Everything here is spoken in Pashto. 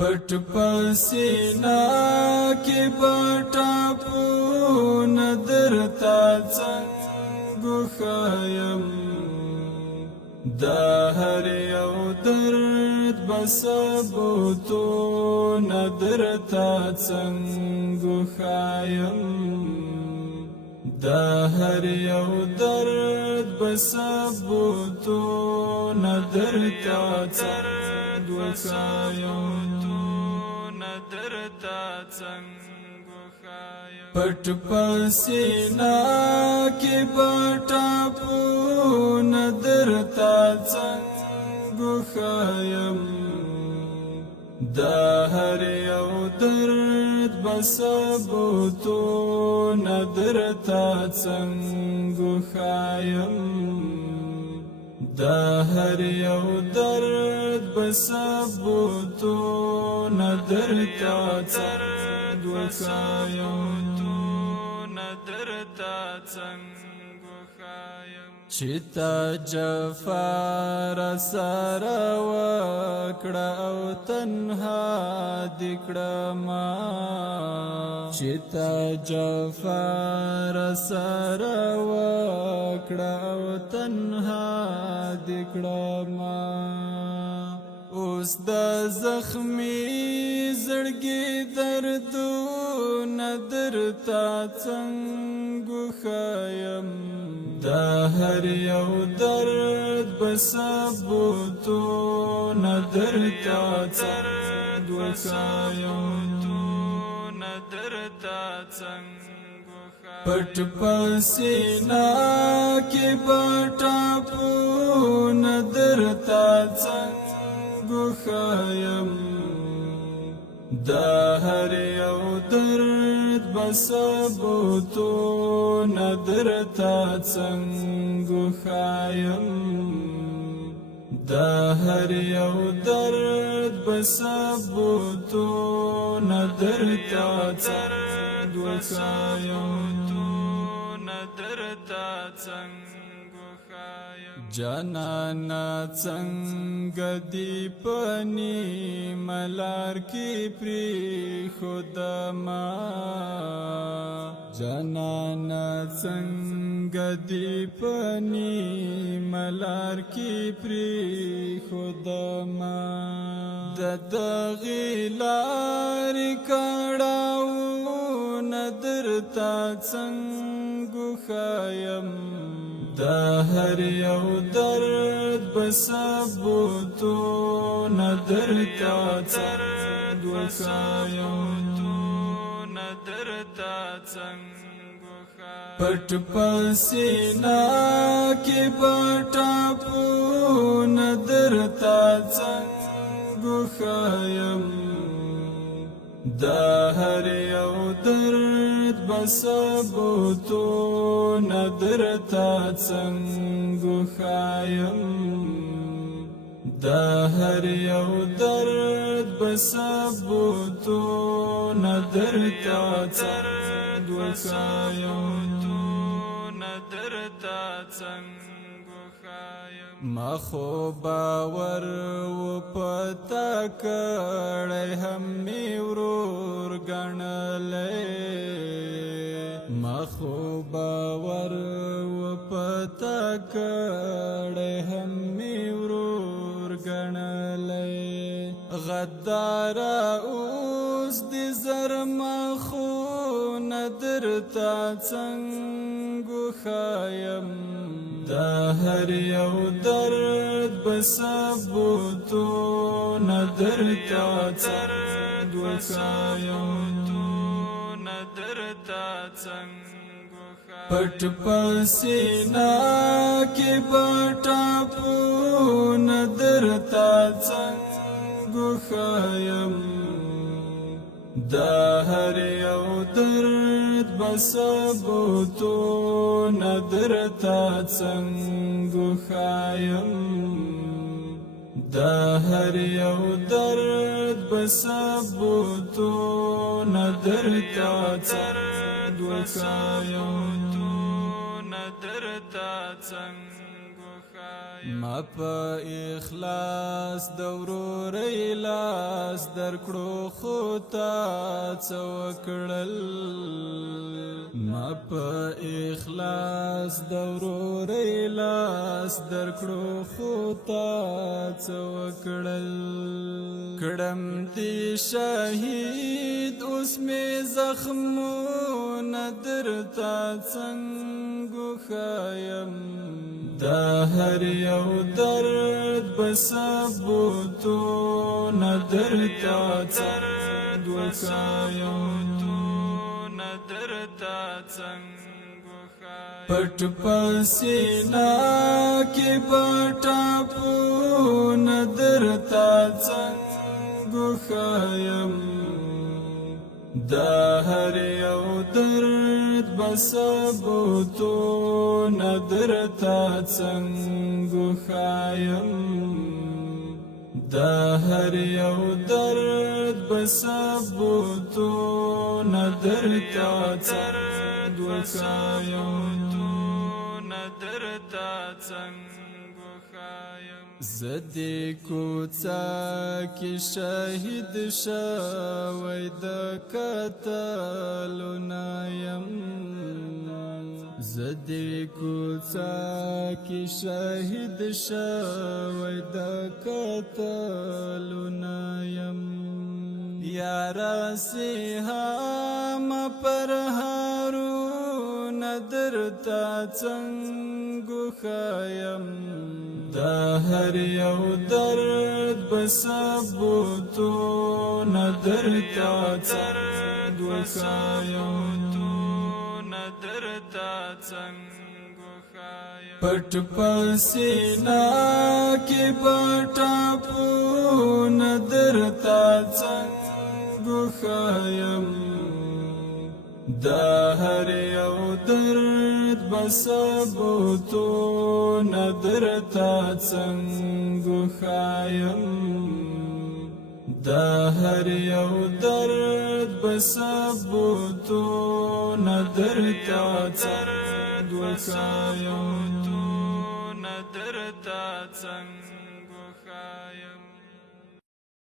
پټ پسینا کې بټاپو ندرتا څنګه خیم دا هر یو درد بسبوتو ندرتا څنګه خیم دا هر یو درد بسبوتو ندرتا څنګه خیم پټ پسینا کې بټاپو ندرتا څنګه خیم دا هر یو درد بسبوتو ندرتا څنګه خیم دا هر یو درد بسبوتو ندرتا څنګه خیم چتا جفار سره وکړه او تنها دکړه ما چتا جفار سره وکړه او تنها دکړه ما اوس د زخمی زړګي دردونه درته څنګه خیم دا هر یو درد بسبوتو ندرتا څنګه خیم پټ پسینا کې بټاپو ندرتا څنګه خیم دا هر یو درد بسبوتو ندرتا څنګه خیم دا هر یو درد بسبوتو ندرتا څنګه خیم جانانا څنګه دی پنی ملار کی پری خدما جانانا څنګه دی پنی ملار کی پری خدما د غیلار کړهو ندرتا څنګه خیم دا هر یو درد بسبوتو ندرتا څنګه خیم پټ پسینا کې بټاپو ندرتا څنګه خیم دا هر یو درد بسبوتو ندرتا څنګه خیم دا هر یو درد بسبوتو ندرتا څنګه خیم ما خو باور و پتا کړی هم می ورور ګڼلی ما خو باور و پتا کړی هم می ورور ګڼلی غدارا اوس د زرما خو ندرتا څنګه خیم دا هر یو درد بسبوتو ندرتا څنګه خیم پټ پسینا کې بټاپو ندرتا څنګه خیم دا هر یو درد بسبوتو ندرتا څنګه خیم دا هر یو درد بسبوتو ندرتا څنګه خیم درتا څنګه ما په اخلاص د ورورۍ لاس درکړو خو تا څه وکړل ما په اخلاص د ورورۍ لاس درکړو خو تا څه وکړل کړم دې شهید اوس مې زخمونه درته څنګه ښایم دا هر یو درد به ثبوتونه درته څنګه ښایم پټ پسینا کې پټاپونه درته څنګه ښایم دا هر یو درد به ثبوتونه درته څنګه ښایم دا هر یو درد به ثبوتونه درته څنګه ښایم زه دې کوڅه کې شهید شوی د قتلو نه یم زه دې کوڅه کې شهید شوی د قتلو نه یم یاره سیهام پر هارون درته څنګه ښایم دا هر یو درد به ثبوتونه درته څنګه ښایم پټ پسینا کې پټاپونه درته څنګه ښایم دا هر یو درد به ثبوتونه درته څنګه ښایم دا هر یو درد به ثبوتونه درته څنګه ښایم